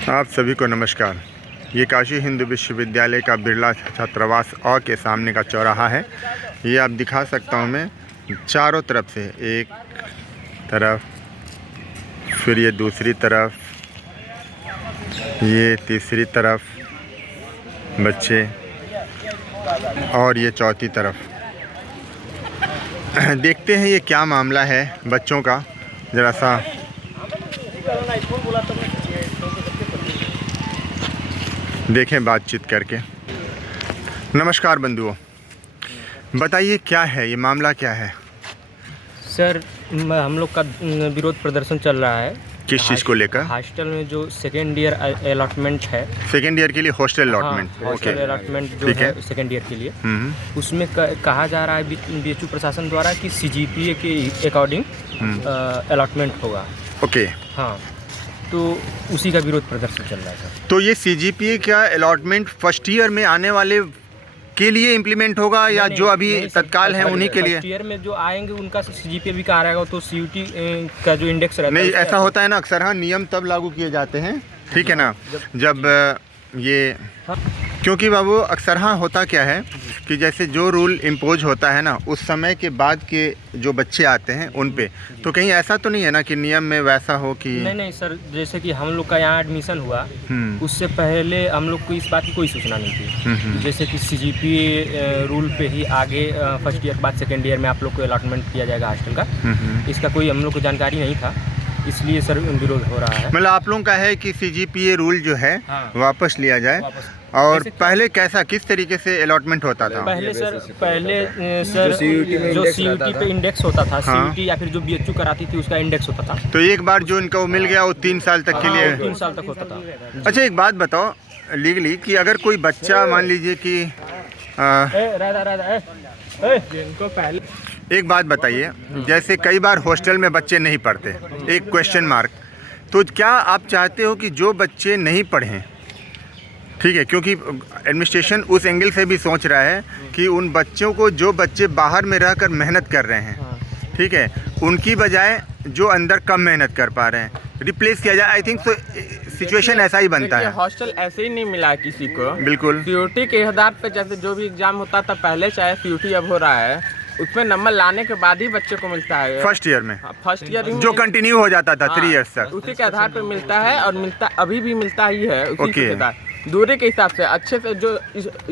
आप सभी को नमस्कार। ये काशी हिंदू विश्वविद्यालय का बिरला छात्रावास अ के सामने का चौराहा है। ये आप दिखा सकता हूँ मैं, चारों तरफ से, एक तरफ, फिर ये दूसरी तरफ, ये तीसरी तरफ बच्चे, और ये चौथी तरफ। देखते हैं ये क्या मामला है बच्चों का, ज़रा सा देखें बातचीत करके। नमस्कार बंधुओं, बताइए क्या है ये मामला, क्या है? सर, हम लोग का विरोध प्रदर्शन चल रहा है। किस चीज़ को लेकर? हॉस्टल में जो सेकेंड ईयर अलॉटमेंट है, सेकेंड ईयर के लिए हॉस्टल अलॉटमेंट। हॉस्टल अलॉटमेंट जो है सेकेंड ईयर के लिए, उसमें कहा जा रहा है बीएचयू प्रशासन द्वारा कि सीजीपीए के अकॉर्डिंग अलॉटमेंट होगा। ओके, हाँ, तो उसी का विरोध प्रदर्शन चल रहा है सर। तो ये सीजीपीए का अलॉटमेंट फर्स्ट ईयर में आने वाले के लिए इम्प्लीमेंट होगा या जो अभी तत्काल है उन्हीं के लिए? फर्स्ट ईयर में जो आएंगे उनका सीजीपीए भी कहा रहेगा, तो सीयूटी का जो इंडेक्स रहता है। नहीं, ऐसा होता है ना अक्सर। हाँ, नियम तब लागू किए जाते हैं, ठीक है ना, जब ये, क्योंकि बाबू अक्सर हाँ होता क्या है कि जैसे जो रूल इम्पोज होता है ना, उस समय के बाद के जो बच्चे आते हैं उन पे, तो कहीं ऐसा तो नहीं है ना कि नियम में वैसा हो कि? नहीं सर, जैसे कि हम लोग का यहाँ एडमिशन हुआ, उससे पहले हम लोग को इस बात की कोई सूचना नहीं थी। जैसे कि सीजीपीए रूल पे ही आगे फर्स्ट ईयर के बाद सेकेंड ईयर में आप लोग को अलॉटमेंट किया जाएगा हॉस्टल का, इसका कोई हम लोग को जानकारी नहीं था, इसलिए सर विरोध हो रहा है। मतलब आप लोगों का है कि सीजीपीए रूल जो है वापस लिया जाए। और पहले कैसा, किस तरीके से अलॉटमेंट होता था? पहले सर जो सीयूटी पे इंडेक्स होता था, सीयूटी या फिर जो बीएचयू कराती थी उसका इंडेक्स होता था, तो एक बार जो इनको मिल गया वो 3 साल तक के लिए? 3 साल तक होता था। अच्छा, एक बात बताओ लीगली कि अगर कोई बच्चा मान लीजिए कि एक बात बताइए, जैसे कई बार हॉस्टल में बच्चे नहीं पढ़ते, एक क्वेश्चन मार्क, तो क्या आप चाहते हो कि जो बच्चे नहीं पढ़ें, ठीक है, क्योंकि एडमिनिस्ट्रेशन उस एंगल से भी सोच रहा है कि उन बच्चों को, जो बच्चे बाहर में रहकर मेहनत कर रहे हैं, ठीक है, उनकी बजाय जो अंदर कम मेहनत कर पा रहे हैं रिप्लेस किया जाए। आई थिंक सो सिचुएशन ऐसा ही बनता है। हॉस्टल ऐसे ही नहीं मिला किसी को, बिल्कुल सीयूटी के आधार पे, जैसे जो भी एग्जाम होता था पहले, चाहे सीयूटी अब हो रहा है, उसमें नंबर लाने के बाद ही बच्चे को मिलता है फर्स्ट ईयर में। फर्स्ट ईयर जो कंटिन्यू हो जाता था 3 इयर्स तक, उसी के आधार पर मिलता है, और अभी भी मिलता ही है उसी के आधार, दूरी के हिसाब से। अच्छे से जो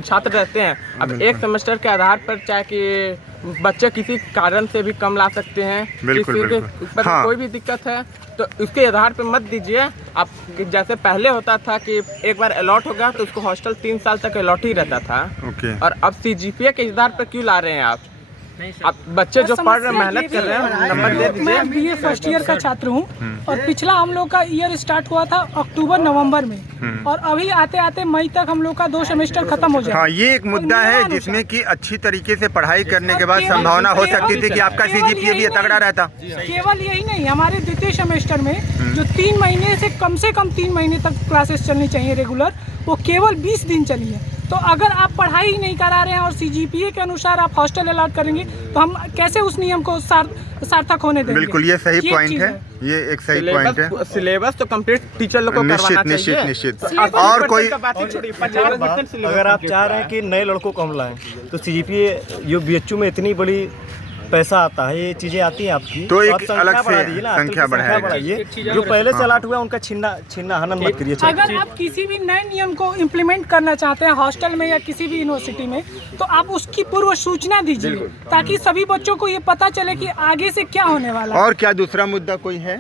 छात्र रहते हैं, अब एक सेमेस्टर के आधार पर, चाहे कि बच्चे किसी कारण से भी कम ला सकते हैं, किसी के ऊपर कोई भी दिक्कत है तो उसके आधार पर मत दीजिए आप। जैसे पहले होता था कि एक बार अलॉट हो गया तो उसको हॉस्टल 3 साल तक अलॉट ही रहता था, और अब सीजीपीए के आधार पर क्यों ला रहे हैं आप? अब बच्चे जो पढ़ रहे, मेहनत कर रहे हैं, नंबर दे दीजिए। मैं बीए फर्स्ट ईयर का छात्र हूँ, और पिछला हम लोग का ईयर स्टार्ट हुआ था अक्टूबर नवंबर में, और अभी आते आते मई तक हम लोग का 2 सेमेस्टर खत्म हो जाए। हाँ, ये एक मुद्दा है जिसमें कि अच्छी तरीके से पढ़ाई करने के बाद संभावना हो सकती थी कि आपका सीजीपीए भी तगड़ा रहता। केवल यही नहीं, हमारे द्वितीय सेमेस्टर में जो 3 महीने से कम 3 महीने तक क्लासेस चलनी चाहिए रेगुलर, वो केवल 20 दिन चली है। तो अगर आप पढ़ाई ही नहीं करा रहे हैं और सीजीपीए के अनुसार आप हॉस्टल अलॉट करेंगे, तो हम कैसे उस नियम को सार्थक होने देंगे? बिल्कुल, ये सही पॉइंट है, ये एक सही पॉइंट है। सिलेबस तो कंप्लीट टीचर लोग को करवाना चाहिए। निश्चित। और कोई अगर आप चाह रहे हैं कि नए लड़कों को हम लाएं, तो सीजीपीए जो बीएचयू में इतनी बड़ी पैसा आता है, ये चीजें आती हैं आपकी, तो एक आप अलग से संख्या बढ़ाइए। जो पहले से अलॉट हुआ उनका छीना हनन मत करिए। अगर आप किसी भी नए नियम को इम्प्लीमेंट करना चाहते हैं हॉस्टल में या किसी भी यूनिवर्सिटी में, तो आप उसकी पूर्व सूचना दीजिए, ताकि सभी बच्चों को ये पता चले कि आगे से क्या होने वाला है। और क्या दूसरा मुद्दा कोई है?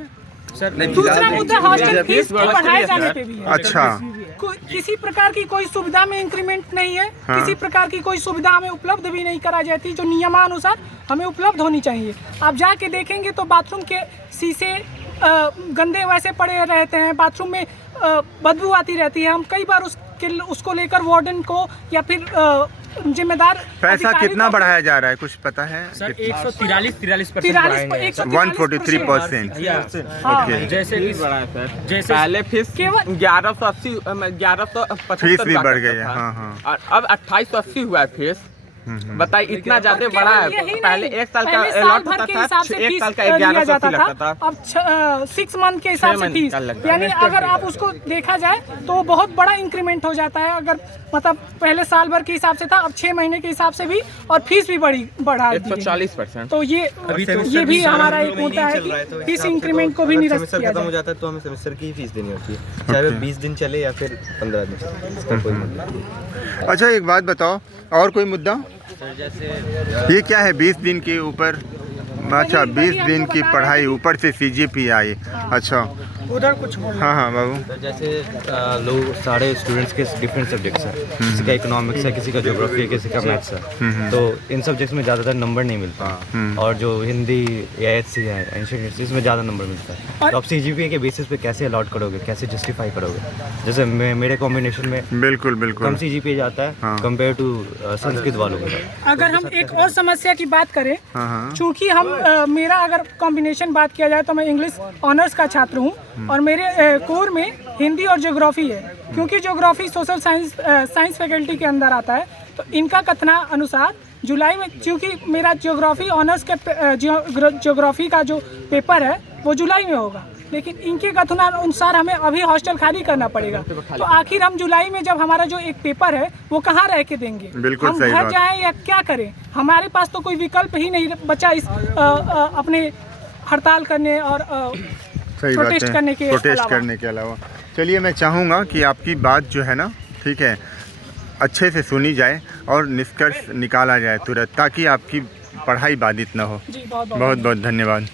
दूसरा मुद्दा हॉस्टल फीस के बढ़ाए जाने पे भी है। अच्छा, किसी प्रकार की कोई सुविधा में इंक्रीमेंट नहीं है, किसी प्रकार की कोई सुविधा हमें उपलब्ध भी नहीं करा जाती जो नियमानुसार हमें उपलब्ध होनी चाहिए। आप जाके देखेंगे तो बाथरूम के शीशे गंदे वैसे पड़े रहते हैं, बाथरूम में बदबू आती रहती है। हम कई बार उसको लेकर वार्डन को या फिर जिम्मेदार पैसा कितना बढ़ाया जा रहा है, कुछ पता है? सर 143% 143%। जैसे पहले फीस केवल 1180 फीस भी बढ़ गई है। हाँ, और अब 2880 हुआ है फीस। बताइए इतना ज्यादा और बड़ा केवल है। यही पहले नहीं, एक साल का पहले साल अलॉट भर होता के था, हिसाब से एक फीस साल का लिया 1180 जाता लगता था। अब 6 मंथ के हिसाब 6 से मंथ फीस, का लगता यानी अगर आप उसको देखा जाए तो बहुत बड़ा इंक्रीमेंट हो जाता है। अगर मतलब पहले साल भर के हिसाब से था, अब 6 महीने के हिसाब से भी, और फीस भी बढ़ा दी गई। 140%। तो ये भी हमारा एक होता है कि फीस इंक्रीमेंट को भी निरस्त किया खत्म हो जाए। जाता है तो हमें सेमेस्टर की ही फीस देनी होती है, चाहे वो 20 दिन चले या फिर 15 दिन चले, इसका कोई मतलब नहीं। अच्छा एक बात बताओ, और कोई मुद्दा? ये क्या है 20 दिन के ऊपर? अच्छा, 20 दिन की पढ़ाई ऊपर से CGPI। अच्छा, उधर कुछ बोल हाँ हाँ बाबू। तो जैसे लोग सारे स्टूडेंट्स के डिफरेंट सब्जेक्ट्स हैं, किसी का इकोनॉमिक्स है, किसी का ज्योग्राफी है, किसी का मैथ्स है, तो इन सब्जेक्ट्स में ज़्यादातर नंबर नहीं मिलता, और जो हिंदी AHC है, एंशिएंट हिस्ट्री, इसमें ज़्यादा नंबर मिलता है। तो आप CGPA के बेसिस पे कैसे अलॉट करोगे, कैसे जस्टिफाई करोगे? जैसे मेरे कॉम्बिनेशन में बिल्कुल कम बिल्कुल। CGPA जाता है कंपेयर टू संस्कृत वालों के। अगर हम एक और समस्या की बात करें, हाँ। चूंकि हम मेरा अगर कॉम्बिनेशन बात किया जाए तो मैं इंग्लिश ऑनर्स का छात्र हूँ, और मेरे कोर में हिंदी और ज्योग्राफी है। क्योंकि ज्योग्राफी सोशल साइंस फैकल्टी के अंदर आता है, तो इनका कथना अनुसार जुलाई में, क्योंकि मेरा ज्योग्राफी ऑनर्स के ज्योग्राफी का जो पेपर है वो जुलाई में होगा, लेकिन इनके कथनानुसार हमें अभी हॉस्टल खाली करना पड़ेगा। तो आखिर हम जुलाई में जब हमारा जो एक पेपर है वो कहाँ रह के देंगे? बिल्कुल हम सही घर बात। जाएं या क्या करें? हमारे पास तो कोई विकल्प ही नहीं बचा इस अपने हड़ताल करने और सही बात प्रोटेस्ट है, करने के प्रोटेस्ट अलावा। करने के अलावा। चलिए, मैं चाहूँगा कि आपकी बात जो है ना, ठीक है, अच्छे से सुनी जाए और निष्कर्ष निकाला जाए तुरंत, ताकि आपकी पढ़ाई बाधित ना हो। जी बहुत बहुत बहुत धन्यवाद।